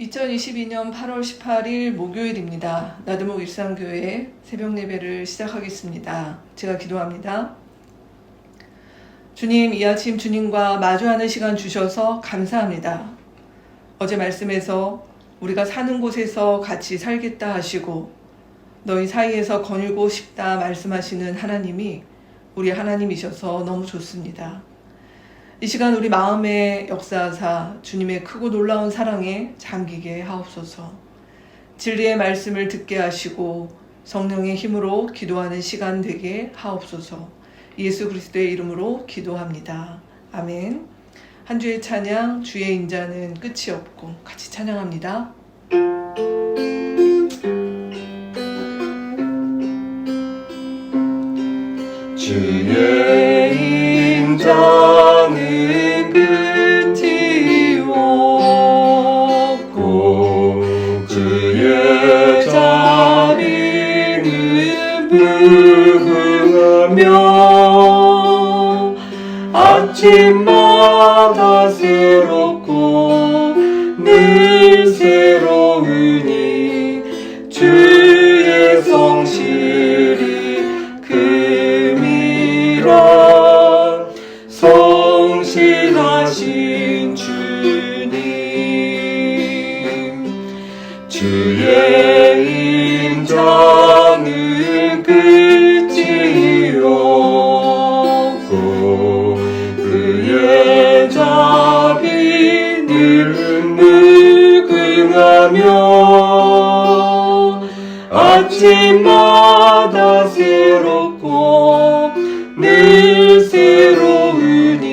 2022년 8월 18일 목요일입니다. 나드목 일상교회 새벽 예배를 시작하겠습니다. 제가 기도합니다. 주님, 이 아침 주님과 마주하는 시간 주셔서 감사합니다. 어제 말씀에서 우리가 사는 곳에서 같이 살겠다 하시고 너희 사이에서 거닐고 싶다 말씀하시는 하나님이 우리 하나님이셔서 너무 좋습니다. 이 시간 우리 마음에 역사하사 주님의 크고 놀라운 사랑에 잠기게 하옵소서. 진리의 말씀을 듣게 하시고 성령의 힘으로 기도하는 시간 되게 하옵소서. 예수 그리스도의 이름으로 기도합니다. 아멘. 한 주의 찬양, 주의 인자는 끝이 없고 같이 찬양합니다. 주의 인자는 끝이 없고 주의 자비는 무궁하며 아침마다 새롭고 늘 새로우니 주의 성실이 성실하신 주님, 주의 인자는 끝이 없고 그의 자비는 무궁하며 아침마다 새롭고 늘 새로우니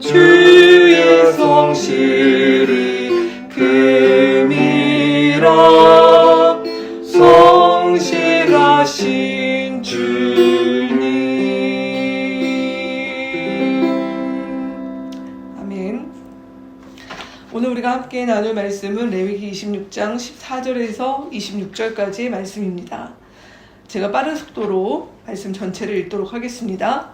주의 성실이 금이라 성실하신 주님. 아멘. 오늘 우리가 함께 나눌 말씀은 레위기 26장 14절에서 26절까지의 말씀입니다. 제가 빠른 속도로 말씀 전체를 읽도록 하겠습니다.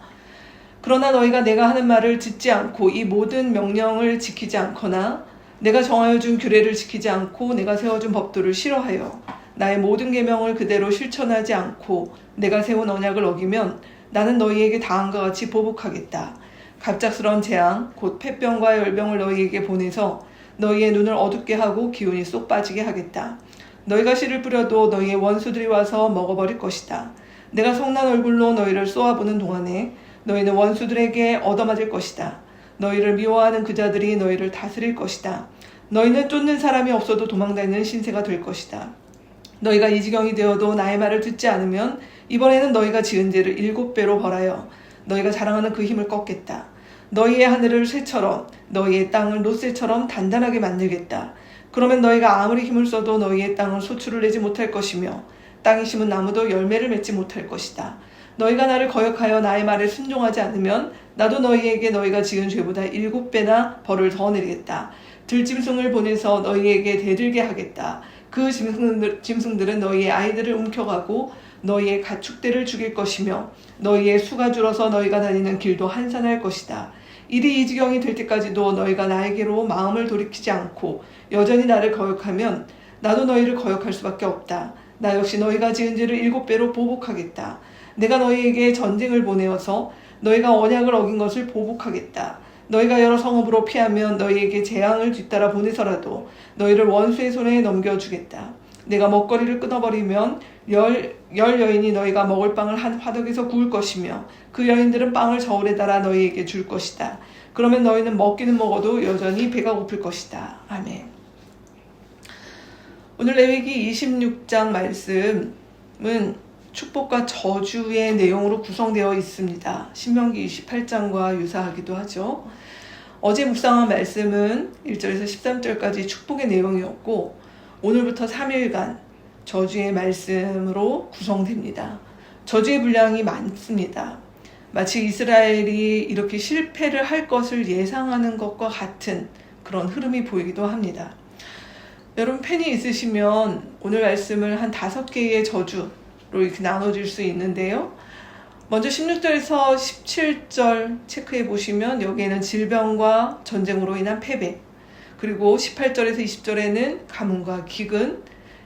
그러나 너희가 내가 하는 말을 듣지 않고 이 모든 명령을 지키지 않거나 내가 정하여 준 규례를 지키지 않고 내가 세워준 법도를 싫어하여 나의 모든 계명을 그대로 실천하지 않고 내가 세운 언약을 어기면 나는 너희에게 다음과 같이 보복하겠다. 갑작스러운 재앙 곧 폐병과 열병을 너희에게 보내서 너희의 눈을 어둡게 하고 기운이 쏙 빠지게 하겠다. 너희가 씨를 뿌려도 너희의 원수들이 와서 먹어버릴 것이다. 내가 성난 얼굴로 너희를 쏘아보는 동안에 너희는 원수들에게 얻어맞을 것이다. 너희를 미워하는 그 자들이 너희를 다스릴 것이다. 너희는 쫓는 사람이 없어도 도망다니는 신세가 될 것이다. 너희가 이 지경이 되어도 나의 말을 듣지 않으면 이번에는 너희가 지은 죄를 7배로 벌하여 너희가 자랑하는 그 힘을 꺾겠다. 너희의 하늘을 쇠처럼 너희의 땅을 롯새처럼 단단하게 만들겠다. 그러면 너희가 아무리 힘을 써도 너희의 땅은 소출을 내지 못할 것이며 땅이 심은 나무도 열매를 맺지 못할 것이다. 너희가 나를 거역하여 나의 말에 순종하지 않으면 나도 너희에게 너희가 지은 죄보다 7배나 벌을 더 내리겠다. 들짐승을 보내서 너희에게 대들게 하겠다. 그 짐승들은 너희의 아이들을 움켜가고 너희의 가축대를 죽일 것이며 너희의 수가 줄어서 너희가 다니는 길도 한산할 것이다. 일이 이 지경이 될 때까지도 너희가 나에게로 마음을 돌이키지 않고 여전히 나를 거역하면 나도 너희를 거역할 수밖에 없다. 나 역시 너희가 지은 죄를 7배로 보복하겠다. 내가 너희에게 전쟁을 보내어서 너희가 언약을 어긴 것을 보복하겠다. 너희가 여러 성읍으로 피하면 너희에게 재앙을 뒤따라 보내서라도 너희를 원수의 손에 넘겨주겠다. 내가 먹거리를 끊어버리면 열 여인이 너희가 먹을 빵을 한 화덕에서 구울 것이며 그 여인들은 빵을 저울에 달아 너희에게 줄 것이다. 그러면 너희는 먹기는 먹어도 여전히 배가 고플 것이다. 아멘. 오늘 레위기 26장 말씀은 축복과 저주의 내용으로 구성되어 있습니다. 신명기 28장과 유사하기도 하죠. 어제 묵상한 말씀은 1절에서 13절까지 축복의 내용이었고 오늘부터 3일간 저주의 말씀으로 구성됩니다. 저주의 분량이 많습니다. 마치 이스라엘이 이렇게 실패를 할 것을 예상하는 것과 같은 그런 흐름이 보이기도 합니다. 여러분 펜이 있으시면 오늘 말씀을 한 5개의 저주로 이렇게 나눠질 수 있는데요. 먼저 16절에서 17절 체크해 보시면 여기에는 질병과 전쟁으로 인한 패배, 그리고 18절에서 20절에는 가뭄과 기근,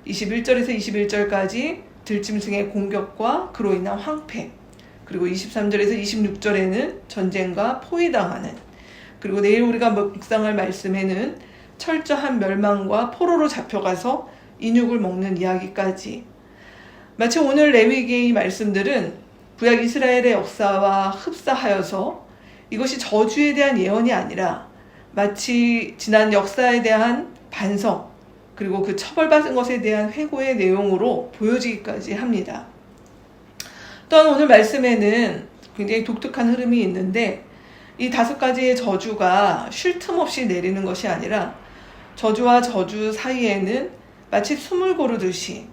21절에서 21절까지 들짐승의 공격과 그로 인한 황폐, 그리고 23절에서 26절에는 전쟁과 포위당하는, 그리고 내일 우리가 묵상할 말씀에는 철저한 멸망과 포로로 잡혀가서 인육을 먹는 이야기까지. 마치 오늘 레위기의 이 말씀들은 구약 이스라엘의 역사와 흡사하여서 이것이 저주에 대한 예언이 아니라 마치 지난 역사에 대한 반성, 그리고 그 처벌받은 것에 대한 회고의 내용으로 보여지기까지 합니다. 또한 오늘 말씀에는 굉장히 독특한 흐름이 있는데, 이 5가지의 저주가 쉴 틈 없이 내리는 것이 아니라 저주와 저주 사이에는 마치 숨을 고르듯이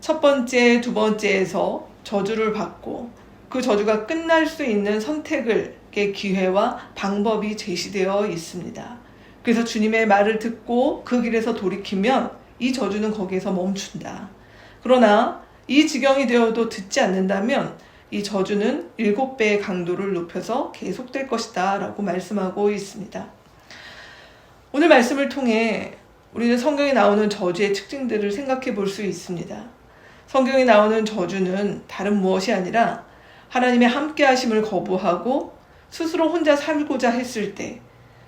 첫 번째, 두 번째에서 저주를 받고 그 저주가 끝날 수 있는 선택의 기회와 방법이 제시되어 있습니다. 그래서 주님의 말을 듣고 그 길에서 돌이키면 이 저주는 거기에서 멈춘다. 그러나 이 지경이 되어도 듣지 않는다면 이 저주는 7배의 강도를 높여서 계속될 것이다 라고 말씀하고 있습니다. 오늘 말씀을 통해 우리는 성경에 나오는 저주의 특징들을 생각해 볼 수 있습니다. 성경에 나오는 저주는 다른 무엇이 아니라 하나님의 함께 하심을 거부하고 스스로 혼자 살고자 했을 때,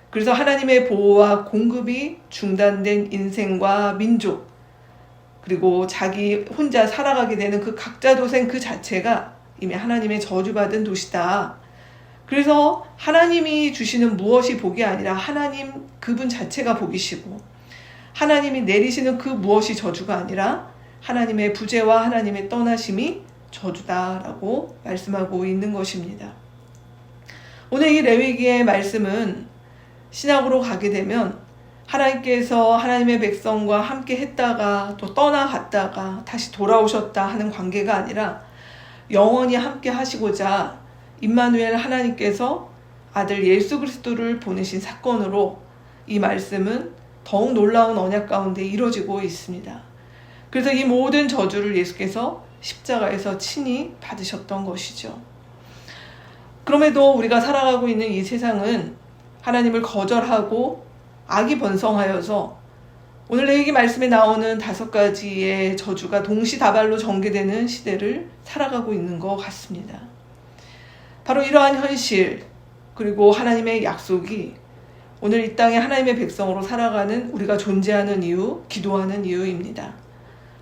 그래서 하나님의 보호와 공급이 중단된 인생과 민족, 그리고 자기 혼자 살아가게 되는 그 각자 도생 그 자체가 이미 하나님의 저주받은 도시다. 그래서 하나님이 주시는 무엇이 복이 아니라 하나님 그분 자체가 복이시고, 하나님이 내리시는 그 무엇이 저주가 아니라 하나님의 부재와 하나님의 떠나심이 저주다라고 말씀하고 있는 것입니다. 오늘 이 레위기의 말씀은 신약으로 가게 되면 하나님께서 하나님의 백성과 함께 했다가 또 떠나갔다가 다시 돌아오셨다 하는 관계가 아니라 영원히 함께 하시고자 임마누엘 하나님께서 아들 예수 그리스도를 보내신 사건으로 이 말씀은 더욱 놀라운 언약 가운데 이루어지고 있습니다. 그래서 이 모든 저주를 예수께서 십자가에서 친히 받으셨던 것이죠. 그럼에도 우리가 살아가고 있는 이 세상은 하나님을 거절하고 악이 번성하여서 오늘 레위기 말씀에 나오는 5가지의 저주가 동시다발로 전개되는 시대를 살아가고 있는 것 같습니다. 바로 이러한 현실, 그리고 하나님의 약속이 오늘 이 땅에 하나님의 백성으로 살아가는 우리가 존재하는 이유, 기도하는 이유입니다.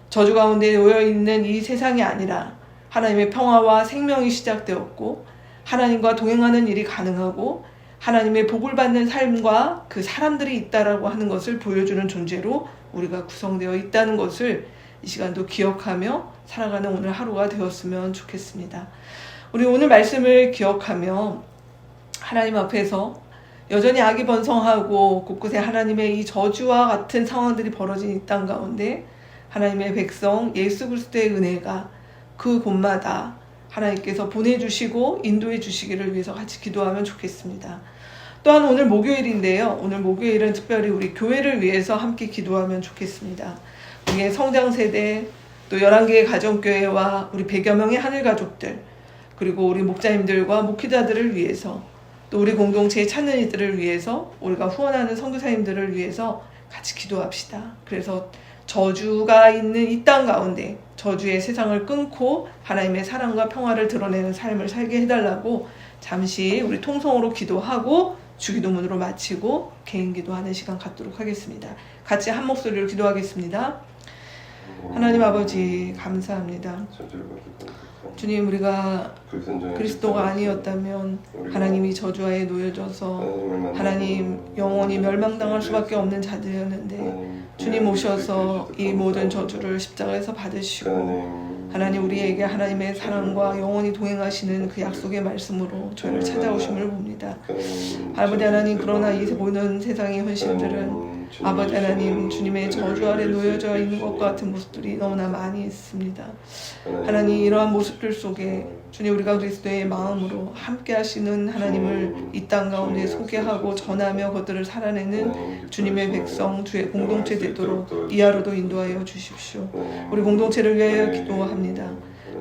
저주 가운데 놓여있는 이 세상이 아니라 하나님의 평화와 생명이 시작되었고 하나님과 동행하는 일이 가능하고 하나님의 복을 받는 삶과 그 사람들이 있다라고 하는 것을 보여주는 존재로 우리가 구성되어 있다는 것을 이 시간도 기억하며 살아가는 오늘 하루가 되었으면 좋겠습니다. 우리 오늘 말씀을 기억하며 하나님 앞에서 여전히 악이 번성하고 곳곳에 하나님의 이 저주와 같은 상황들이 벌어진 이 땅 가운데 하나님의 백성 예수 그리스도의 은혜가 그 곳마다 하나님께서 보내주시고 인도해 주시기를 위해서 같이 기도하면 좋겠습니다. 또한 오늘 목요일인데요. 오늘 목요일은 특별히 우리 교회를 위해서 함께 기도하면 좋겠습니다. 우리의 성장 세대, 또 11개의 가정교회와 우리 100여 명의 하늘가족들, 그리고 우리 목자님들과 목회자들을 위해서, 또 우리 공동체에 찾는 이들을 위해서, 우리가 후원하는 선교사님들을 위해서 같이 기도합시다. 그래서 저주가 있는 이 땅 가운데 저주의 세상을 끊고 하나님의 사랑과 평화를 드러내는 삶을 살게 해달라고 잠시 우리 통성으로 기도하고 주기도문으로 마치고 개인 기도하는 시간 갖도록 하겠습니다. 같이 한 목소리로 기도하겠습니다. 하나님 아버지 감사합니다. 주님, 우리가 그리스도가 아니었다면 하나님이 저주하에 놓여져서 하나님 영원히 멸망당할 수밖에 없는 자들이었는데 주님 오셔서 이 모든 저주를 십자가에서 받으시고 하나님 우리에게 하나님의 사랑과 영원히 동행하시는 그 약속의 말씀으로 저희를 찾아오심을 봅니다. 아버지 하나님, 그러나 이 모든 세상의 현실들은 아버지 하나님 주님의 저주 아래 놓여져 있는 것 같은 모습들이 너무나 많이 있습니다. 하나님, 이러한 모습들 속에 주님 우리가 그리스도의 마음으로 함께 하시는 하나님을 이 땅 가운데 소개하고 전하며 그것들을 살아내는 주님의 백성 주의 공동체 되도록 이 하루도 인도하여 주십시오. 우리 공동체를 위하여 기도합니다.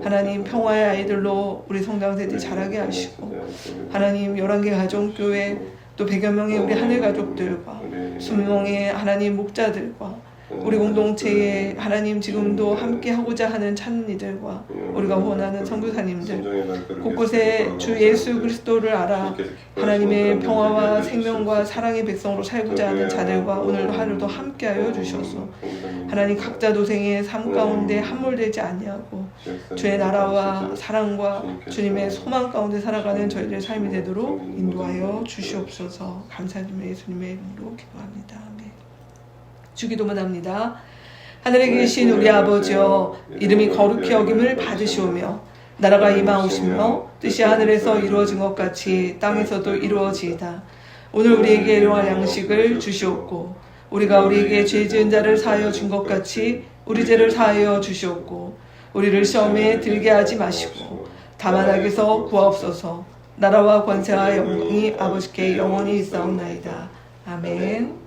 하나님 평화의 아이들로 우리 성장세대 자라게 하시고 하나님 11개 가정교회 또 100여 명의 우리 하늘 가족들과 순명의 하나님 목자들과 우리 공동체에 하나님 지금도 함께 하고자 하는 찬이들과 우리가 원하는 선교사님들 곳곳에 주 예수 그리스도를 알아 하나님의 평화와 생명과 사랑의 백성으로 살고자 하는 자들과 오늘도 하루도 함께하여 주셔서 하나님 각자 도생의 삶 가운데 함몰되지 아니하고 주의 나라와 사랑과 주님의 소망 가운데 살아가는 저희들의 삶이 되도록 인도하여 주시옵소서. 감사드리며 예수님의 이름으로 기도합니다. 아멘. 주기도만 합니다. 하늘에 계신 우리 아버지여, 이름이 거룩히 여김을 받으시오며 나라가 임하오시며 뜻이 하늘에서 이루어진 것 같이 땅에서도 이루어지이다. 오늘 우리에게 일용할 양식을 주시옵고 우리가 우리에게 죄 지은 자를 사하여 준 것 같이 우리 죄를 사하여 주시옵고 우리를 시험에 들게 하지 마시고 다만 악에서 구하옵소서. 나라와 권세와 영광이 아버지께 영원히 있사옵나이다. 아멘.